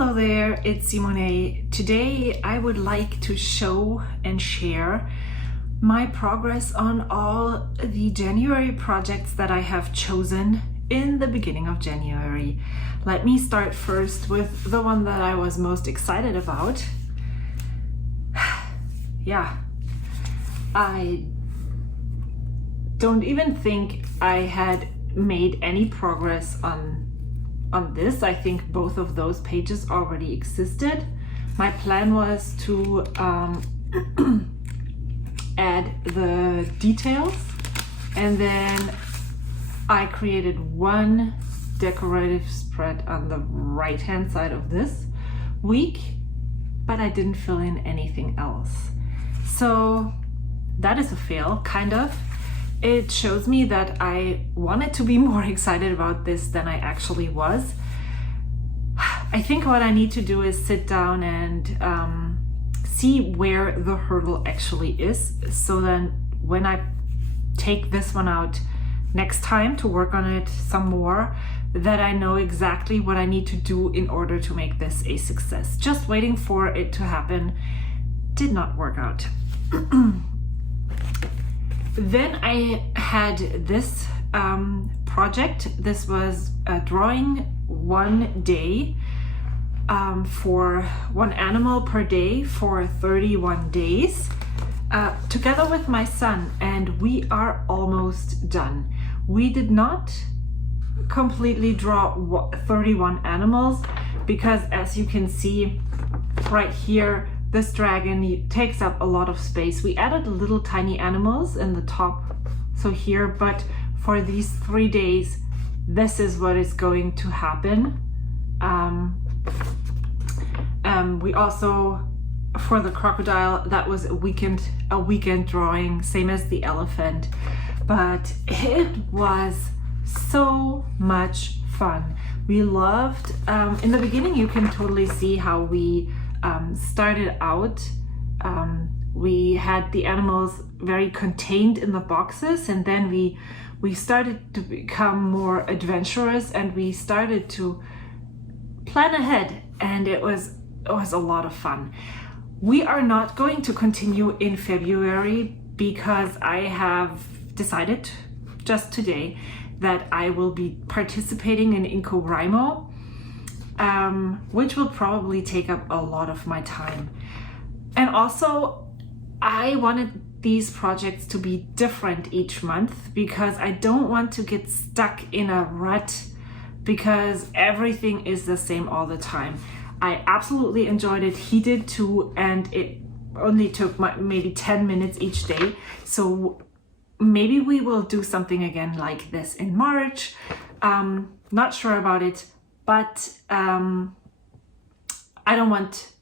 Hello there, it's Simone. Today I would like to show and share my progress on all the January projects that I have chosen in the beginning of January. Let me start first with the one that I was most excited about. Yeah, I don't even think I had made any progress on this. I think both of those pages already existed. My plan was to add the details, and then I created one decorative spread on the right hand side of this week, but I didn't fill in anything else. So that is a fail, kind of. It shows me that I wanted to be more excited about this than I actually was. I think what I need to do is sit down and see where the hurdle actually is, so then when I take this one out next time to work on it some more, that I know exactly what I need to do in order to make this a success. Just waiting for it to happen did not work out. Then I had this project. This was drawing one day for one animal per day for 31 days together with my son, and we are almost done. We did not completely draw 31 animals because, as you can see right here, this dragon takes up a lot of space. We added little tiny animals in the top, so here, but for these 3 days, this is what is going to happen. We also, for the crocodile, that was a weekend drawing, same as the elephant, but it was so much fun. We loved, in the beginning you can totally see how we started out. We had the animals very contained in the boxes, and then we started to become more adventurous, and we started to plan ahead, and it was a lot of fun. We are not going to continue in February because I have decided just today that I will be participating in InCoWriMo, which will probably take up a lot of my time. And also, I wanted these projects to be different each month because I don't want to get stuck in a rut because everything is the same all the time. I absolutely enjoyed it. He did too, and it only took maybe 10 minutes each day. So maybe we will do something again like this in March. Not sure about it. But I don't want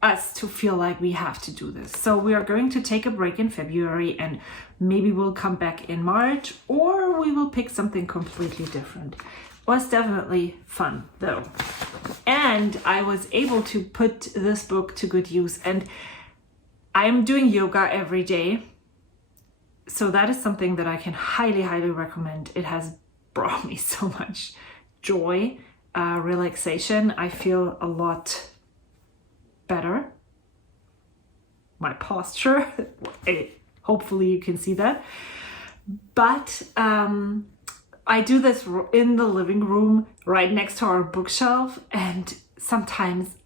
us to feel like we have to do this. So we are going to take a break in February, and maybe we'll come back in March, or we will pick something completely different. It was definitely fun though. And I was able to put this book to good use, and I'm doing yoga every day. So that is something that I can highly, highly recommend. It has brought me so much joy. Relaxation. I feel a lot better. My posture, hopefully you can see that. But I do this in the living room right next to our bookshelf, and sometimes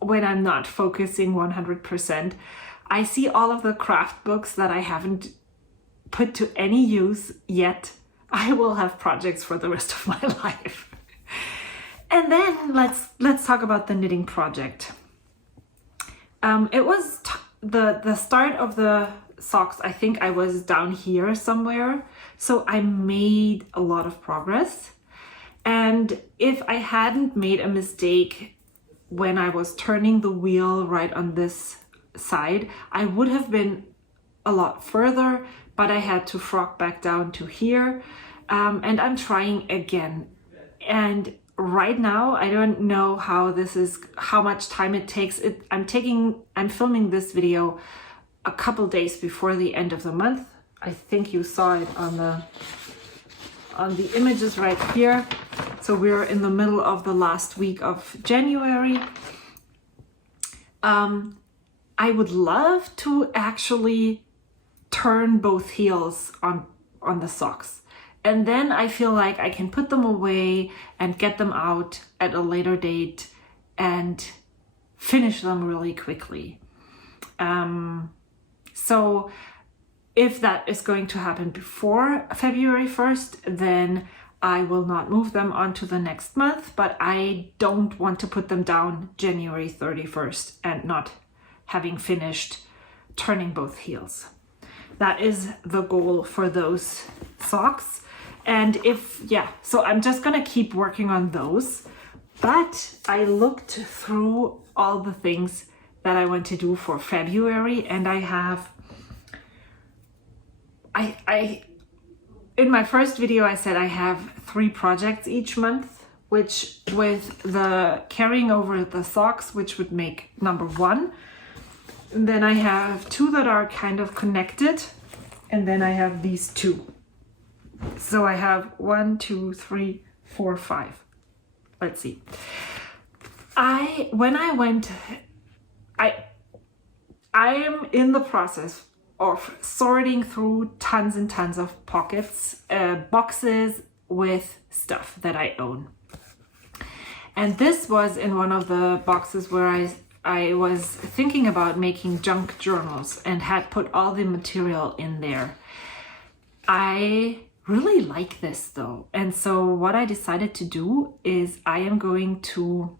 when I'm not focusing 100%, I see all of the craft books that I haven't put to any use yet. I will have projects for the rest of my life. And then let's talk about the knitting project. It was the start of the socks. I think I was down here somewhere. So I made a lot of progress. And if I hadn't made a mistake when I was turning the wheel right on this side, I would have been a lot further, but I had to frog back down to here. And I'm trying again. And right now, I don't know how much time it takes. I'm filming this video a couple days before the end of the month. I think you saw it on on the images right here. So we're in the middle of the last week of January. I would love to actually turn both heels on the socks. And then I feel like I can put them away and get them out at a later date and finish them really quickly. So if that is going to happen before February 1st, then I will not move them onto the next month, but I don't want to put them down January 31st and not having finished turning both heels. That is the goal for those socks. And so I'm just gonna keep working on those. But I looked through all the things that I want to do for February, and I have, in my first video I said I have 3 projects each month, which with the carrying over the socks, which would make number 1. And then I have 2 that are kind of connected, and then I have these 2. So I have 1, 2, 3, 4, 5. Let's see. I am in the process of sorting through tons and tons of pockets, boxes with stuff that I own. And this was in one of the boxes where I was thinking about making junk journals and had put all the material in there. I really like this though. And so what I decided to do is I am going to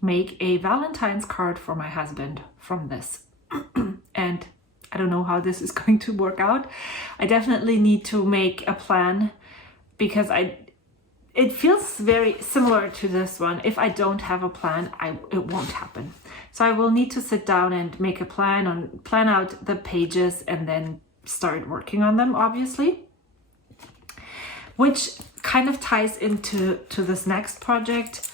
make a Valentine's card for my husband from this. And I don't know how this is going to work out. I definitely need to make a plan because it feels very similar to this one. If I don't have a plan, it won't happen. So I will need to sit down and make a plan out the pages and then start working on them, obviously. Which kind of ties into this next project.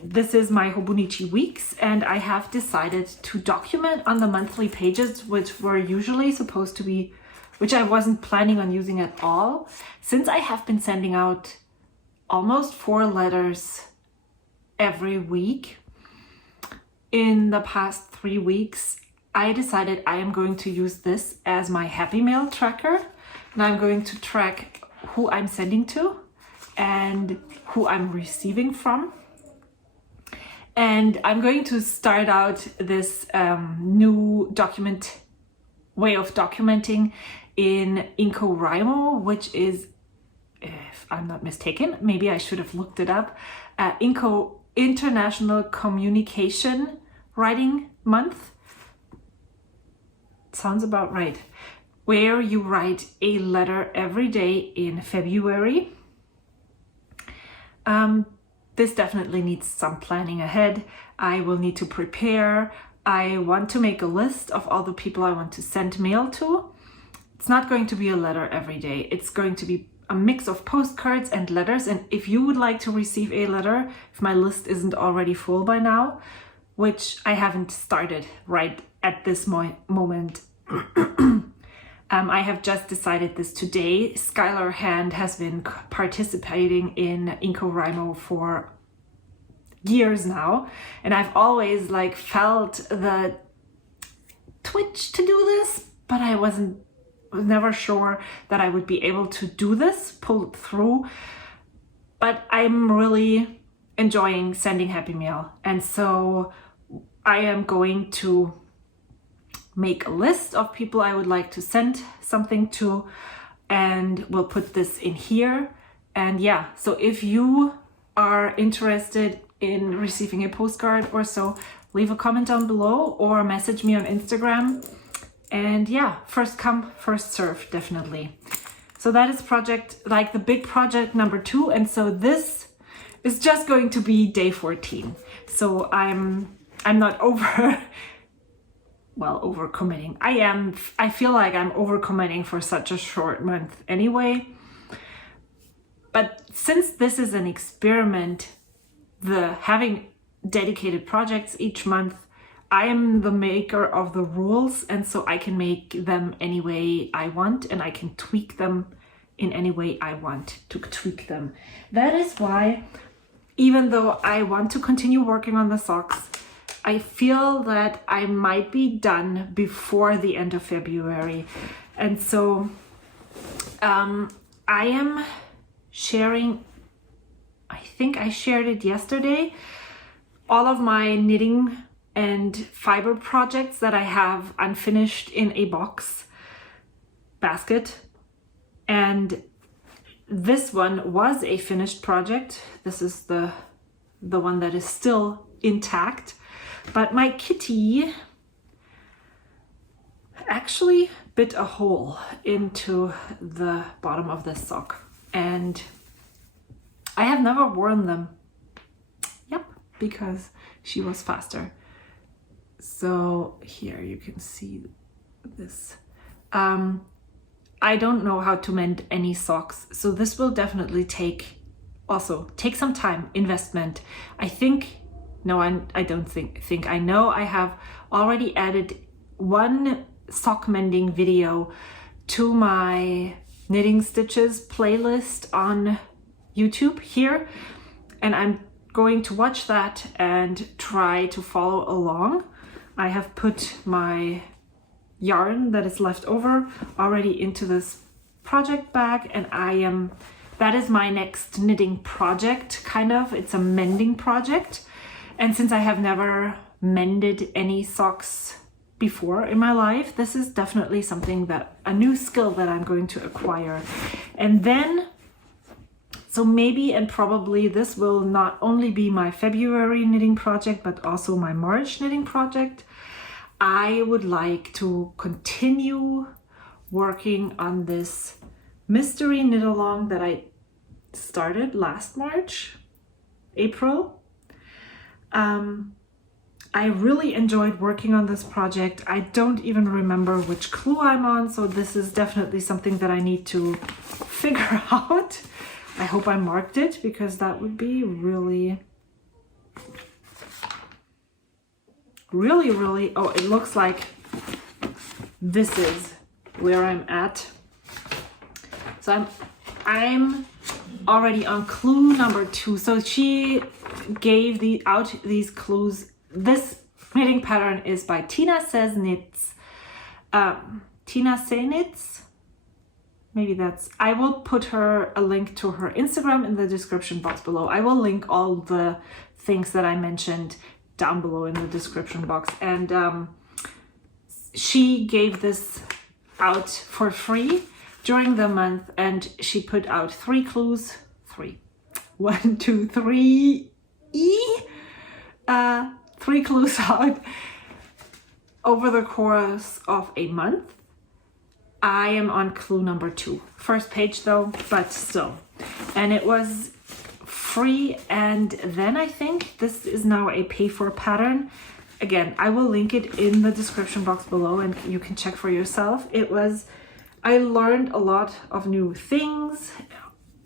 This is my Hobonichi weeks, and I have decided to document on the monthly pages, which were usually supposed to be, which I wasn't planning on using at all. Since I have been sending out almost 4 letters every week in the past 3 weeks, I decided I am going to use this as my Happy Mail tracker. And I'm going to track who I'm sending to and who I'm receiving from. And I'm going to start out this new way of documenting in InCoWriMo, which is, if I'm not mistaken, maybe I should have looked it up, International Communication Writing Month. Sounds about right. Where you write a letter every day in February. This definitely needs some planning ahead. I will need to prepare. I want to make a list of all the people I want to send mail to. It's not going to be a letter every day. It's going to be a mix of postcards and letters. And if you would like to receive a letter, if my list isn't already full by now, which I haven't started right at this moment, I have just decided this today. Skylar Hand has been participating in InCoWriMo for years now, and I've always felt the twitch to do this, but I was never sure that I would be able to do this, pull it through. But I'm really enjoying sending Happy Mail, and so I am going to make a list of people I would like to send something to, and we'll put this in here. And yeah, so if you are interested in receiving a postcard or so, leave a comment down below or message me on Instagram. And yeah, first come, first serve, definitely. So that is the big project number 2. And so this is just going to be day 14. So I'm not overcommitting. I feel like I'm overcommitting for such a short month anyway. But since this is an experiment, having dedicated projects each month, I am the maker of the rules, and so I can make them any way I want, and I can tweak them in any way I want to tweak them. That is why, even though I want to continue working on the socks, I feel that I might be done before the end of February. And so I am sharing, I think I shared it yesterday, all of my knitting and fiber projects that I have unfinished in a box basket. And this one was a finished project. This is the one that is still intact. But my kitty actually bit a hole into the bottom of this sock. And I have never worn them. Yep, because she was faster. So here you can see this. I don't know how to mend any socks, so this will definitely take some time, investment. I think, no, I don't think I know I have already added one sock mending video to my knitting stitches playlist on YouTube here, and I'm going to watch that and try to follow along. I have put my yarn that is left over already into this project bag, and that is my next knitting project, kind of. It's a mending project. And since I have never mended any socks before in my life, this is definitely a new skill that I'm going to acquire. And then, so maybe and probably this will not only be my February knitting project, but also my March knitting project. I would like to continue working on this mystery knit along that I started last April. I really enjoyed working on this project. I don't even remember which clue I'm on, so this is definitely something that I need to figure out. I hope I marked it, because that would be really, oh, it looks like this is where I'm at. So I'm already on clue number 2. So she gave these clues. This knitting pattern is by Tina Says Knits. Tina Say Knits. Maybe I will put a link to her Instagram in the description box below. I will link all the things that I mentioned down below in the description box. And she gave this out for free during the month, and she put out 3 clues. 1, 2, 3. 3 clues out over the course of a month. I am on clue number 2. First page though, but still. And it was free, and then I think this is now a pay-for pattern. Again, I will link it in the description box below and you can check for yourself. I learned a lot of new things,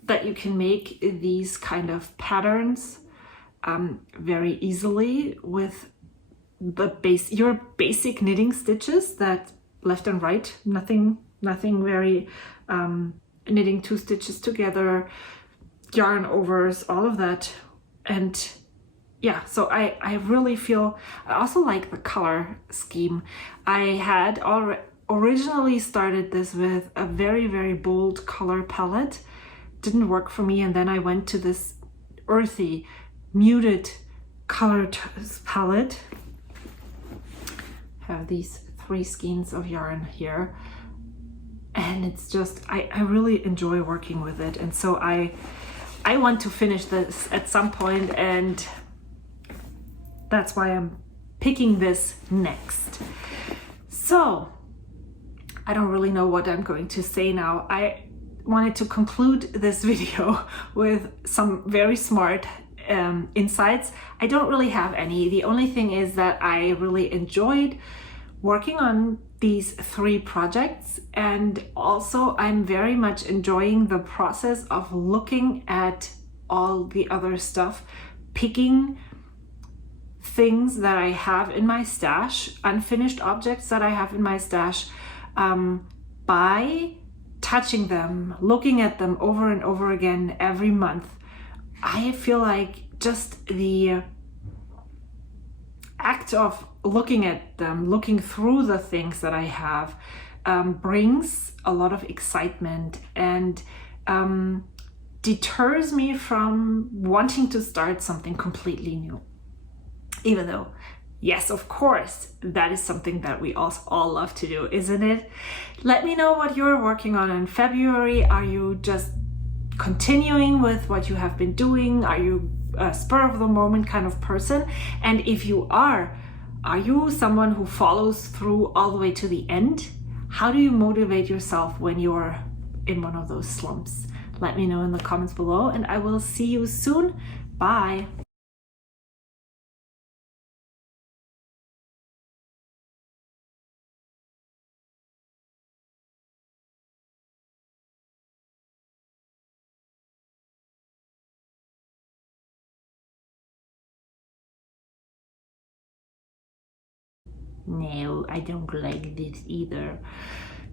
that you can make these kind of patterns very easily with your basic knitting stitches, that left and right, nothing very knitting 2 stitches together, yarn overs, all of that. And yeah, so I really feel, I also like the color scheme. I had originally started this with a very, very bold color palette. Didn't work for me, and then I went to this earthy, muted color palette. Have these 3 skeins of yarn here, and it's just, I really enjoy working with it. And so I want to finish this at some point, and that's why I'm picking this next. So I don't really know what I'm going to say now. I wanted to conclude this video with some very smart insights. I don't really have any. The only thing is that I really enjoyed working on these 3 projects, and also I'm very much enjoying the process of looking at all the other stuff, picking things that I have in my stash, unfinished objects that I have in my stash, by touching them, looking at them over and over again every month, I feel like just the act of looking at them, looking through the things that I have, brings a lot of excitement and deters me from wanting to start something completely new. Even though, yes, of course, that is something that we all love to do, isn't it? Let me know what you're working on in February. Are you just continuing with what you have been doing? Are you a spur of the moment kind of person? And if you are you someone who follows through all the way to the end? How do you motivate yourself when you're in one of those slumps? Let me know in the comments below, and I will see you soon. Bye. No, I don't like this either.